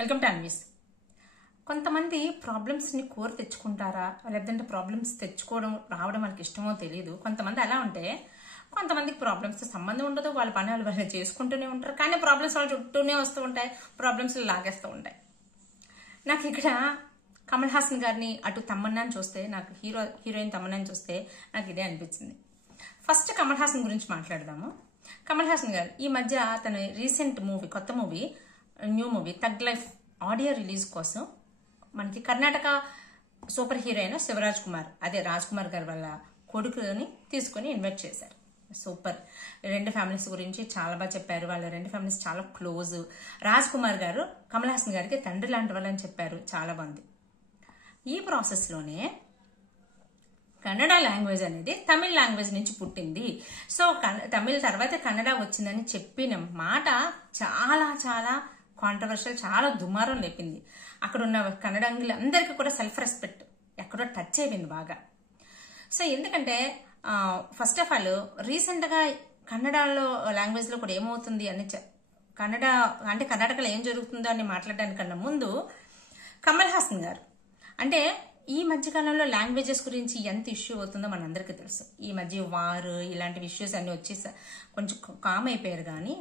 Welcome to Anvi's. కొంతమంది ప్రాబ్లమ్స్ని కోరి తెచ్చుకుంటారా, లేదంటే ప్రాబ్లమ్స్ తెచ్చుకోవడం రావడం వాళ్ళకి ఇష్టమో తెలియదు. కొంతమంది అలా ఉంటే, కొంతమందికి ప్రాబ్లమ్స్తో సంబంధం ఉండదు. వాళ్ళ పని వాళ్ళు చేసుకుంటూనే ఉంటారు, కానీ ప్రాబ్లమ్స్ వాళ్ళ చుట్టూనే వస్తూ ఉంటాయి, ప్రాబ్లమ్స్ లాగేస్తూ ఉంటాయి. నాకు ఇక్కడ కమల్ హాసన్ గారిని, అటు తమన్నాని చూస్తే, నాకు హీరోయిన్ తమన్నాని చూస్తే నాకు ఇదే అనిపించింది. ఫస్ట్ కమల్ హాసన్ గురించి మాట్లాడదాము. కమల్ హాసన్ గారు ఈ మధ్య తన రీసెంట్ మూవీ, కొత్త movie, new movie tug life audio release కోసం మనకి కర్ణాటక సూపర్ హీరో అయిన శివరాజ్ కుమార్, అదే రాజ్ కుమార్ గారి వాళ్ళ కొడుకుని తీసుకుని ఇన్వైట్ చేశారు. సూపర్. రెండు ఫ్యామిలీస్ గురించి చాలా బాగా చెప్పారు. వాళ్ళ రెండు ఫ్యామిలీస్ చాలా క్లోజ్. రాజ్ కుమార్ గారు కమల్ హాసన్ గారికి తండ్రి లాంటి వాళ్ళని చెప్పారు. చాలా బాగుంది. ఈ ప్రాసెస్లోనే కన్నడ లాంగ్వేజ్ అనేది తమిళ్ లాంగ్వేజ్ నుంచి పుట్టింది. సో తమిళ్ తర్వాత కన్నడ వచ్చిందని చెప్పిన మాట చాలా చాలా కాంట్రవర్షియల్, చాలా దుమారం లేపింది. అక్కడ ఉన్న కన్నడంగులు అందరికీ కూడా సెల్ఫ్ రెస్పెక్ట్ ఎక్కడో టచ్ అయిపోయింది బాగా. సో ఎందుకంటే ఫస్ట్ ఆఫ్ ఆల్ రీసెంట్గా కన్నడలో లాంగ్వేజ్లో కూడా ఏమవుతుంది అని కన్నడ అంటే కర్ణాటకలో ఏం జరుగుతుందో అని మాట్లాడడానికన్నా ముందు కమల్ హాసన్ గారు అంటే ఈ మధ్యకాలంలో లాంగ్వేజెస్ గురించి ఎంత ఇష్యూ అవుతుందో మనందరికీ తెలుసు. ఈ మధ్య వారు ఇలాంటి ఇష్యూస్ అన్ని వచ్చి కొంచెం కామ్ అయిపోయారు. కానీ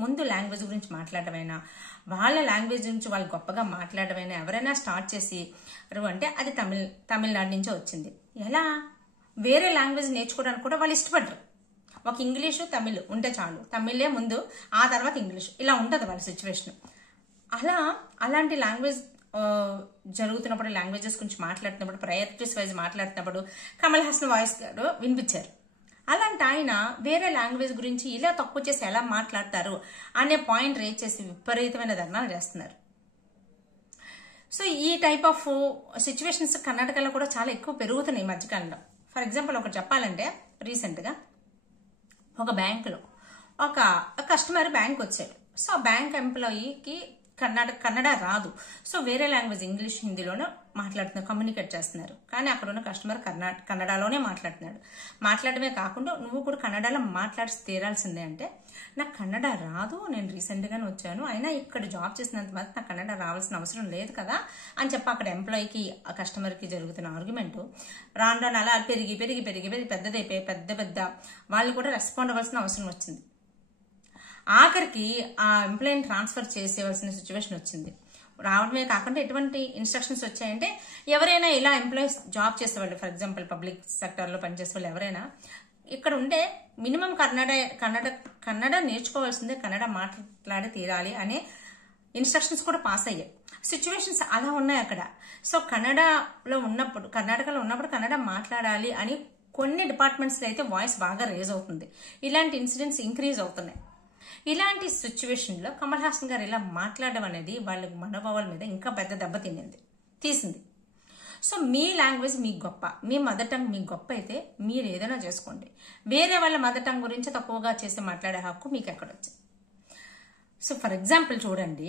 ముందు లాంగ్వేజ్ గురించి మాట్లాడమైనా, వాళ్ళ లాంగ్వేజ్ గురించి వాళ్ళు గొప్పగా మాట్లాడమైనా ఎవరైనా స్టార్ట్ చేసి అంటే అది తమిళనాడు నుంచే వచ్చింది. ఎలా వేరే లాంగ్వేజ్ నేర్చుకోవడానికి కూడా వాళ్ళు ఇష్టపడరు. ఒక ఇంగ్లీషు తమిళ్ ఉంటే చాలు, తమిళే ముందు, ఆ తర్వాత ఇంగ్లీష్, ఇలా ఉంటుంది వాళ్ళ సిచ్యువేషన్. అలాంటి లాంగ్వేజ్ జరుగుతున్నప్పుడు, లాంగ్వేజెస్ గురించి మాట్లాడుతున్నప్పుడు, ప్రయారిటీస్ వైజ్ మాట్లాడుతున్నప్పుడు కమల్ హాసన్ వాయిస్ గారు వినిపించారు. అలాంటి ఆయన వేరే లాంగ్వేజ్ గురించి ఇలా తక్కువ చేసి ఎలా మాట్లాడతారు అనే పాయింట్ రేజ్ చేసి విపరీతమైన ధర్నాలు చేస్తున్నారు. సో ఈ టైప్ ఆఫ్ సిచ్యువేషన్స్ కర్ణాటకలో కూడా చాలా ఎక్కువ పెరుగుతున్నాయి ఈ మధ్యకాలంలో. ఫర్ ఎగ్జాంపుల్ ఒకటి చెప్పాలంటే, రీసెంట్గా ఒక బ్యాంకులో ఒక కస్టమర్ బ్యాంక్ వచ్చాడు. సో ఆ బ్యాంక్ ఎంప్లాయీకి కన్నడ రాదు. సో వేరే లాంగ్వేజ్ ఇంగ్లీష్, హిందీలోనే మాట్లాడుతున్నారు, కమ్యూనికేట్ చేస్తున్నారు. కానీ అక్కడ ఉన్న కస్టమర్ కన్నడలోనే మాట్లాడుతున్నాడు. మాట్లాడమే కాకుండా నువ్వు కూడా కన్నడలో మాట్లాడి తీరాల్సిందే అంటే, నాకు కన్నడ రాదు, నేను రీసెంట్గానే వచ్చాను, అయినా ఇక్కడ జాబ్ చేసినంత మాత్రం నాకు కన్నడ రావాల్సిన అవసరం లేదు కదా అని చెప్పి అక్కడ ఎంప్లాయీకి ఆ కస్టమర్కి జరుగుతున్న ఆర్గ్యుమెంట్ రాను రాను అలా పెరిగి పెరిగి పెరిగి పెరిగి పెద్దదైపోయి పెద్ద వాళ్ళు కూడా రెస్పాండ్ అవ్వాల్సిన అవసరం వచ్చింది. ఆఖరికి ఆ ఎంప్లాయీని ట్రాన్స్ఫర్ చేసేవలసిన సిచ్యువేషన్ వచ్చింది. రావడమే కాకుండా ఎటువంటి ఇన్స్ట్రక్షన్స్ వచ్చాయంటే, ఎవరైనా ఇలా ఎంప్లాయీస్ జాబ్ చేసేవాళ్ళు, ఫర్ ఎగ్జాంపుల్ పబ్లిక్ సెక్టర్లో పనిచేసే వాళ్ళు ఎవరైనా ఇక్కడ ఉంటే మినిమం కన్నడ నేర్చుకోవాల్సిందే, కన్నడ మాట్లాడి తీరాలి అనే ఇన్స్ట్రక్షన్స్ కూడా పాస్ అయ్యాయి. సిచ్యువేషన్స్ అలా ఉన్నాయి అక్కడ. సో కన్నడలో ఉన్నప్పుడు, కర్ణాటకలో ఉన్నప్పుడు కన్నడ మాట్లాడాలి అని కొన్ని డిపార్ట్మెంట్స్లో అయితే వాయిస్ బాగా రేజ్ అవుతుంది. ఇలాంటి ఇన్సిడెంట్స్ ఇంక్రీజ్ అవుతున్నాయి. ఇలాంటి సిచ్యువేషన్లో కమల్ హాసన్ గారు ఇలా మాట్లాడడం అనేది వాళ్ళ మనోభావాల మీద ఇంకా పెద్ద దెబ్బ తీసింది. సో మీ లాంగ్వేజ్ మీకు గొప్ప, మీ మదర్ టంగ్ మీకు గొప్ప అయితే మీరు ఏదైనా చేసుకోండి. వేరే వాళ్ళ మదర్ టంగ్ గురించి తక్కువగా చేసి మాట్లాడే హక్కు మీకు ఎక్కడొచ్చింది? సో ఫర్ ఎగ్జాంపుల్ చూడండి,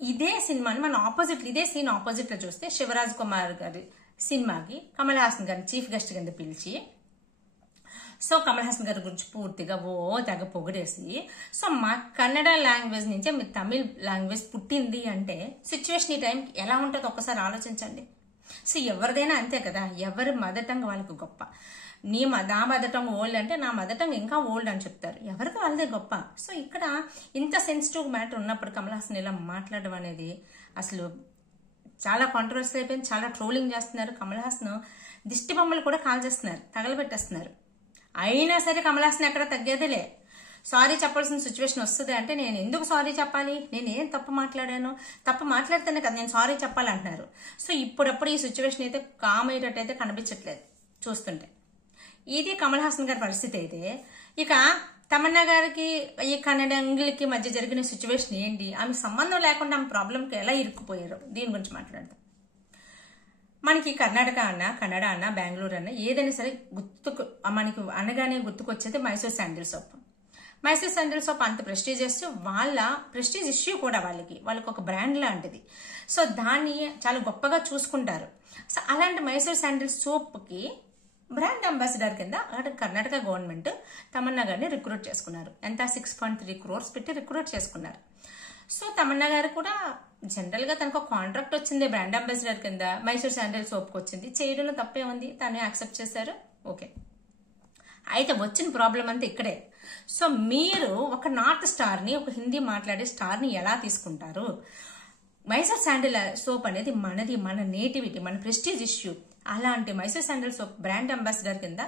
ఇదే సినిమాని మన ఇదే సీన్ ఆపోజిట్లో చూస్తే, శివరాజ్ కుమార్ గారి సినిమాకి కమల్ హాసన్ గారిని చీఫ్ గెస్ట్ కింద పిలిచి, సో కమల్ హాసన్ గారి గురించి పూర్తిగా తెగ పొగిడేసి, సో మా కన్నడ లాంగ్వేజ్ నుంచే మీ తమిళ్ లాంగ్వేజ్ పుట్టింది అంటే సిచ్యువేషన్ ఈ టైంకి ఎలా ఉంటుందో ఒక్కసారి ఆలోచించండి. సో ఎవరిదైనా అంతే కదా, ఎవరి మదర్ టంగ్ వాళ్ళకి గొప్ప. నా మదర్ టంగ్ ఓల్డ్ అంటే నా మదర్ టంగ్ ఇంకా ఓల్డ్ అని చెప్తారు. ఎవరికి వాళ్ళదే గొప్ప. సో ఇక్కడ ఇంత సెన్సిటివ్ మ్యాటర్ ఉన్నప్పుడు కమల్ హాసన్ ఇలా మాట్లాడడం అనేది అసలు చాలా కాంట్రవర్సీ అయిపోయింది. చాలా ట్రోలింగ్ చేస్తున్నారు. కమల్ హాసన్ దిష్టి బొమ్మలు కూడా కాల్ చేస్తున్నారు, తగలబెట్టేస్తున్నారు. అయినా సరే కమల్ హాసన్ ఎక్కడ తగ్గేదేలే. సారీ చెప్పాల్సిన సిచ్యువేషన్ వస్తుంది అంటే, నేను ఎందుకు సారీ చెప్పాలి, నేను ఏం తప్పు మాట్లాడాను, తప్పు మాట్లాడితేనే కదా నేను సారీ చెప్పాలంటున్నారు. సో ఇప్పుడప్పుడు ఈ సిచ్యువేషన్ అయితే కామ్ అయ్యేటట్టయితే కనిపించట్లేదు చూస్తుంటే. ఇది కమల్ హాసన్ గారి పరిస్థితి. అయితే ఇక తమన్నా గారికి ఈ కన్నడంగులకి మధ్య జరిగిన సిచ్యువేషన్ ఏంటి, ఆమె సంబంధం లేకుండా ఆమె ప్రాబ్లంకి ఎలా ఇరుక్కుపోయారు, దీని గురించి మాట్లాడదాం. మనకి కర్ణాటక అన్నా, కన్నడ అన్నా, బెంగళూరు అన్నా ఏదైనా సరే మనకి అనగానే గుర్తుకొచ్చేది Mysore sandal soap. Mysore sandal soap అంత ప్రెస్టీజియస్, వాళ్ళ ప్రెస్టీజ్ ఇష్యూ కూడా వాళ్ళకి ఒక బ్రాండ్ లాంటిది. సో దాన్ని చాలా గొప్పగా చూసుకుంటారు. సో అలాంటి మైసూర్ శాండిల్ సోప్కి బ్రాండ్ అంబాసిడర్ కింద కర్ణాటక గవర్నమెంట్ తమన్నా గారిని రిక్రూట్ చేసుకున్నారు. ఎంత 6.3 crores పెట్టి రిక్రూట్ చేసుకున్నారు. సో తమన్నా గారు కూడా జనరల్ గా తనకు కాంట్రాక్ట్ వచ్చింది బ్రాండ్ అంబాసిడర్ కింద, మైసూర్ శాండిల్ సోప్కి వచ్చింది, చేయడంలో తప్పే ఉంది, తనే యాక్సెప్ట్ చేశారు. ఓకే, అయితే వచ్చిన ప్రాబ్లం అంతా ఇక్కడే. సో మీరు ఒక నార్త్ స్టార్ ని, ఒక హిందీ మాట్లాడే స్టార్ ని ఎలా తీసుకుంటారు? మైసూర్ శాండిల్ సోప్ అనేది మనది, మన నేటివిటీ, మన ప్రెస్టీజ్ ఇష్యూ. అలాంటి Mysore sandal soap brand ambassador కింద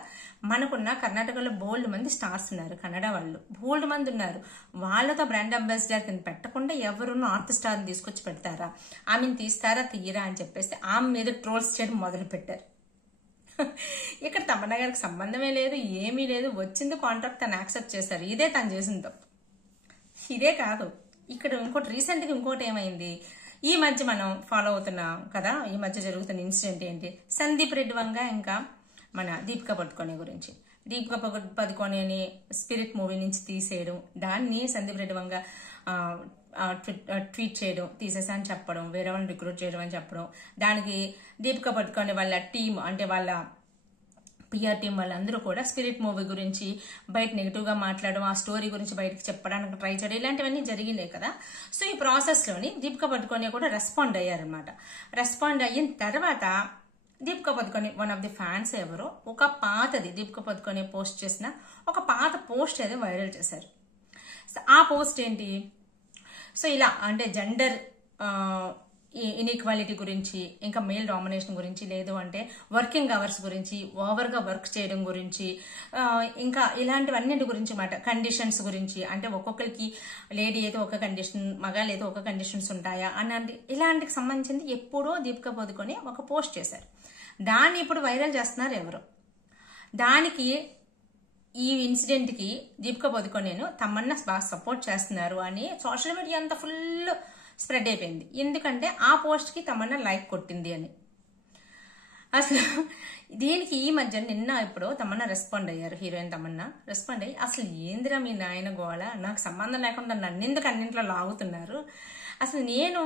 మనకున్న కర్ణాటకలో బోల్డ్ మంది స్టార్స్ ఉన్నారు, కన్నడ వాళ్ళు బోల్డ్ మంది ఉన్నారు. వాళ్ళతో బ్రాండ్ అంబాసిడర్ కింద పెట్టకుండా ఎవరు నార్త్ స్టార్ ని తీసుకొచ్చి పెడతారా, ఆమెను తీస్తారా తీయరా అని చెప్పేసి ఆమె మీద ట్రోల్స్ చేయడం మొదలు పెట్టారు. ఇక్కడ తమన్నా గారికి సంబంధమే లేదు, ఏమీ లేదు, వచ్చింది కాంట్రాక్ట్, తను యాక్సెప్ట్ చేశారు. ఇదే తను చేసిన తప్పు. ఇదే కాదు, ఇక్కడ ఇంకోటి రీసెంట్ గా ఇంకోటి ఏమైంది, ఈ మధ్య మనం ఫాలో అవుతున్నాం కదా, ఈ మధ్య జరుగుతున్న ఇన్సిడెంట్ ఏంటి, సందీప్ రెడ్డి వంగ ఇంకా మన దీపికా పదుకొనే గురించి. దీపికా పదుకొనేని స్పిరిట్ మూవీ నుంచి తీసేయడం, దాన్ని సందీప్ రెడ్డి వంగ ట్వీట్ చేయడం, తీసేసా అని చెప్పడం, వేరే వాళ్ళని రిక్రూట్ చేయడం అని చెప్పడం, దానికి దీపికా పదుకొనే వాళ్ళ టీం, అంటే వాళ్ళ పిఆర్ టీం వాళ్ళందరూ కూడా స్పిరిట్ మూవీ గురించి బయట నెగిటివ్ గా మాట్లాడడం, ఆ స్టోరీ గురించి బయటకు చెప్పడానికి ట్రై చేయడం, ఇలాంటివన్నీ జరిగినాయి కదా. సో ఈ ప్రాసెస్ లోని దీపికా పదుకొనే కూడా రెస్పాండ్ అయ్యారనమాట. రెస్పాండ్ అయిన తర్వాత Deepika Padukone one of the fans ఎవరో ఒక పాతది దీపికా పదుకొనే పోస్ట్ చేసిన ఒక పాత పోస్ట్ ఏదో వైరల్ చేశారు. ఆ పోస్ట్ ఏంటి, సో ఇలా అంటే జెండర్ ఇన్ఈక్వాలిటీ గురించి, ఇంకా మేల్ డామినేషన్ గురించి, లేదు అంటే వర్కింగ్ అవర్స్ గురించి, ఓవర్ గా వర్క్ చేయడం గురించి, ఇంకా ఇలాంటివన్నిటి గురించి మాట, కండిషన్స్ గురించి, అంటే ఒక్కొక్కరికి లేడీ అయితే ఒక కండిషన్, మగాళ్ళు అయితే ఒక కండిషన్స్ ఉంటాయా అన్నది, ఇలాంటికి సంబంధించింది ఎప్పుడో దీపికా పదుకొనే ఒక పోస్ట్ చేశారు. దాన్ని ఇప్పుడు వైరల్ చేస్తున్నారు ఎవరు. దానికి ఈ ఇన్సిడెంట్ కి దీపికా పదుకొనేను తమన్నా బాగా సపోర్ట్ చేస్తున్నారు అని సోషల్ మీడియా అంతా ఫుల్ స్ప్రెడ్ అయిపోయింది. ఎందుకంటే ఆ పోస్ట్ కి తమన్నా లైక్ కొట్టింది అని. అసలు దీనికి ఈ మధ్య నిన్న ఇప్పుడు తమన్నా రెస్పాండ్ అయ్యారు, హీరోయిన్ తమన్నా రెస్పాండ్ అయ్యి, అసలు ఏందిరా మీ నాయన గోళ, నాకు సంబంధం లేకుండా నన్నెందుకు అన్నింట్లో లాగుతున్నారు, అసలు నేను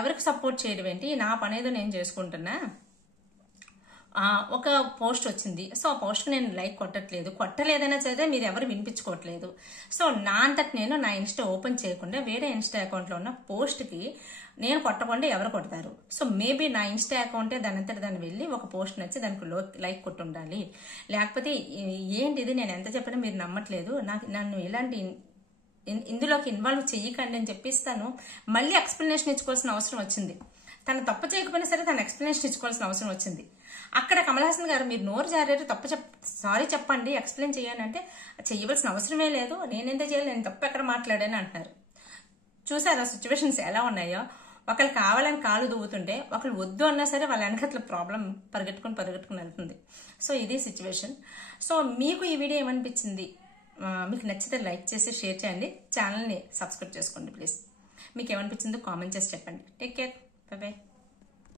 ఎవరికి సపోర్ట్ చేయడం ఏంటి, నా పనేదో నేను చేసుకుంటున్నా, ఒక పోస్ట్ వచ్చింది, సో ఆ పోస్ట్ నేను లైక్ కొట్టలేదైనా సరే మీరు ఎవరు వినిపించుకోవట్లేదు. సో నా అంతటి నేను నా ఇన్స్టా ఓపెన్ చేయకుండా వేరే ఇన్స్టా అకౌంట్ లో ఉన్న పోస్ట్ కి నేను కొట్టకుండా ఎవరు కొడతారు. సో మేబీ నా ఇన్స్టా అకౌంటే దానంతటి దాన్ని వెళ్ళి ఒక పోస్ట్ నచ్చి దానికి లైక్ కొట్టి ఉండాలి. లేకపోతే ఏంటిది, నేను ఎంత చెప్పినా మీరు నమ్మట్లేదు, నన్ను ఇలాంటి ఇందులోకి ఇన్వాల్వ్ చెయ్యకండి అని చెప్పిస్తాను. మళ్ళీ ఎక్స్ప్లెనేషన్ ఇచ్చుకోవాల్సిన అవసరం వచ్చింది. తను తప్పు చేయకపోయినా సరే తను ఎక్స్ప్లెనేషన్ ఇచ్చుకోవాల్సిన అవసరం వచ్చింది. అక్కడ కమల్ హాసన్ గారు మీరు నోరు జారారు, సారీ చెప్పండి, ఎక్స్ప్లెయిన్ చేయాలి అంటే చెయ్యవలసిన అవసరమే లేదు, నేనెంత చేయాలి, నేను తప్పు ఎక్కడ మాట్లాడాను అంటున్నారు. చూసారా సిచ్యువేషన్స్ ఎలా ఉన్నాయో, ఒకళ్ళు కావాలని కాలు దువ్వుతుంటే ఒకళ్ళు వద్దు అన్నా సరే వాళ్ళ వెనకట్ల ప్రాబ్లం పరిగెట్టుకుని వెళ్తుంది. సో ఇది సిచ్యువేషన్. సో మీకు ఈ వీడియో ఏమనిపించింది, మీకు నచ్చితే లైక్ చేసి షేర్ చేయండి, ఛానల్ని సబ్స్క్రైబ్ చేసుకోండి ప్లీజ్. మీకు ఏమనిపించిందో కామెంట్ చేసి చెప్పండి. Take care, by by.